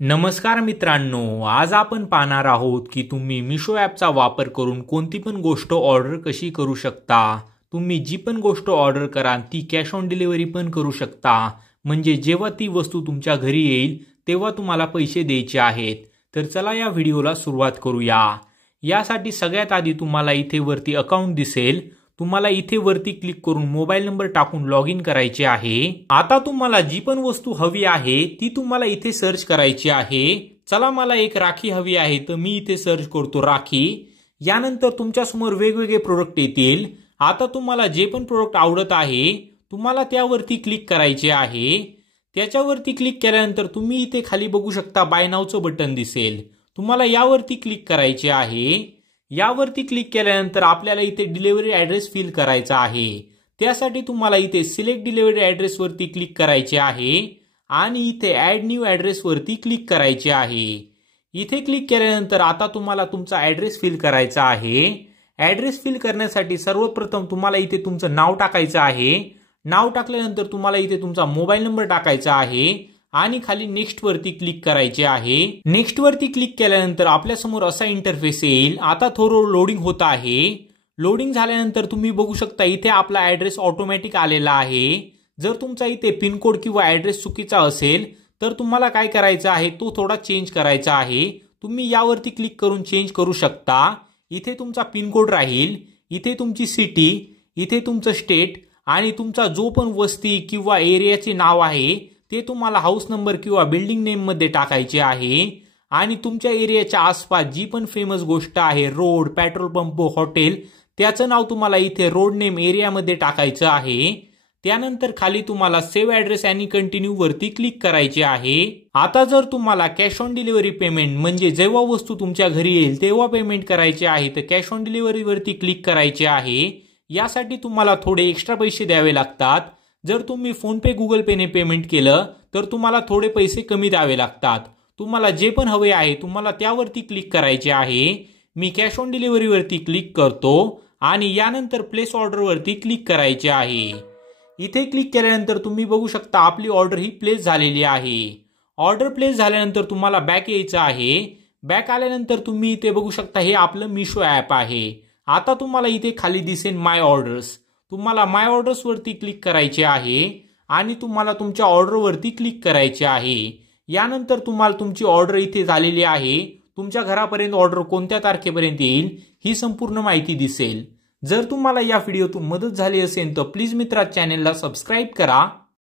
नमस्कार मित्रांनो, आज आपण पाहणार आहोत की तुम्ही मिशो ॲपचा वापर करून कोणती पण गोष्ट ऑर्डर कशी करू शकता। तुम्ही जी पण गोष्ट ऑर्डर कराल ती कॅश ऑन डिलिव्हरी पण करू शकता। म्हणजे जेव्हा ती वस्तू तुमच्या घरी येईल तेव्हा तुम्हाला पैसे द्यायचे आहेत। तर चला या व्हिडिओला सुरुवात करूया। यासाठी सगळ्यात आधी तुम्हाला इथे वरती अकाउंट दिसेल, तुम्हाला इथे वरती क्लिक करून मोबाईल नंबर टाकून लॉग इन करायचे आहे। आता तुम्हाला जी पण वस्तू हवी आहे ती तुम्हाला इथे सर्च करायची आहे। चला मला एक राखी हवी आहे तर मी इथे सर्च करतो राखी। यानंतर तुमच्या समोर वेगवेगळे प्रोडक्ट येतील। आता तुम्हाला जे पण प्रोडक्ट आवडत आहे तुम्हाला त्यावरती क्लिक करायचे आहे। त्याच्यावरती क्लिक केल्यानंतर तुम्ही इथे खाली बघू शकता बाय नावचं बटन दिसेल, तुम्हाला यावरती क्लिक करायचे आहे। यावरती क्लिक केल्यानंतर आपल्याला इथे डिलिव्हरी ॲड्रेस फिल करायचा आहे। त्यासाठी तुम्हाला इथे सिलेक्ट डिलिव्हरी ॲड्रेस वरती क्लिक करायचे आहे आणि इथे ॲड न्यू ॲड्रेस वरती क्लिक करायचे आहे। इथे क्लिक केल्यानंतर आता तुम्हाला तुमचा ॲड्रेस फिल करायचा आहे। ॲड्रेस फिल करण्यासाठी सर्वप्रथम तुम्हाला इथे तुमचं नाव टाकायचं आहे। नाव टाकल्यानंतर तुम्हाला इथे तुमचा मोबाईल नंबर टाकायचा आहे आणि खाली नेक्स्ट वरती क्लिक करायचे आहे। नेक्स्ट वरती क्लिक केल्यानंतर आपल्या समोर असा इंटरफेस येईल। आता थोडं लोडिंग होत आहे। लोडिंग झाल्यानंतर तुम्ही बघू शकता इथे आपला ॲड्रेस ऑटोमॅटिक आलेला आहे। जर तुमचा इथे पिन कोड किंवा ॲड्रेस चुकीचा असेल तर तुम्हाला काय करायचं आहे तो थोडा चेंज करायचा आहे। तुम्ही यावरती क्लिक करून चेंज करू शकता। इथे तुमचा पिन कोड राहील, इथे तुमची सिटी, इथे तुमचं स्टेट आणि तुमचा जो पण वस्ती किंवा एरियाचे नाव आहे ते तुम्हाला हाऊस नंबर किंवा बिल्डिंग नेम मध्ये टाकायचे आहे। आणि तुमच्या एरियाच्या आसपास जी पण फेमस गोष्ट आहे, रोड, पेट्रोल पंप, हॉटेल, त्याचं नाव तुम्हाला इथे रोड नेम एरियामध्ये टाकायचं आहे। त्यानंतर खाली तुम्हाला सेव्ह ॲड्रेस आणि कंटिन्यू वरती क्लिक करायचे आहे। आता जर तुम्हाला कॅश ऑन डिलिव्हरी पेमेंट म्हणजे जेव्हा वस्तू तुमच्या घरी येईल तेव्हा पेमेंट करायचे आहे तर कॅश ऑन डिलिव्हरी वरती क्लिक करायचे आहे। यासाठी तुम्हाला थोडे एक्स्ट्रा पैसे द्यावे लागतात। जर तुम्ही फोन पे गुगल पेने पेमेंट केलं तर तुम्हाला थोडे पैसे कमी द्यावे लागतात। तुम्हाला जे पण हवे आहे तुम्हाला त्यावरती क्लिक करायचे आहे। मी कॅश ऑन डिलिव्हरी वरती क्लिक करतो आणि यानंतर प्लेस ऑर्डर वरती क्लिक करायचे आहे। इथे क्लिक केल्यानंतर तुम्ही बघू शकता आपली ऑर्डर ही प्लेस झालेली आहे। ऑर्डर प्लेस झाल्यानंतर तुम्हाला बॅक यायचं आहे। बॅक आल्यानंतर तुम्ही इथे बघू शकता हे आपलं मिशो ॲप आहे। आता तुम्हाला इथे खाली दिसेल माय ऑर्डर्स, तुम्हाला माय ऑर्डर्स वरती क्लिक करायचे आहे आणि तुम्हाला तुमच्या ऑर्डर वरती क्लिक करायचे आहे। यानंतर तुम्हाला तुमची ऑर्डर इथे झालेली आहे। तुमच्या घरापर्यंत ऑर्डर कोणत्या तारखेपर्यंत येईल ही संपूर्ण माहिती दिसेल। जर तुम्हाला या व्हिडिओतून मदत झाली असेल तर प्लीज मित्रा चॅनलला सबस्क्राईब करा।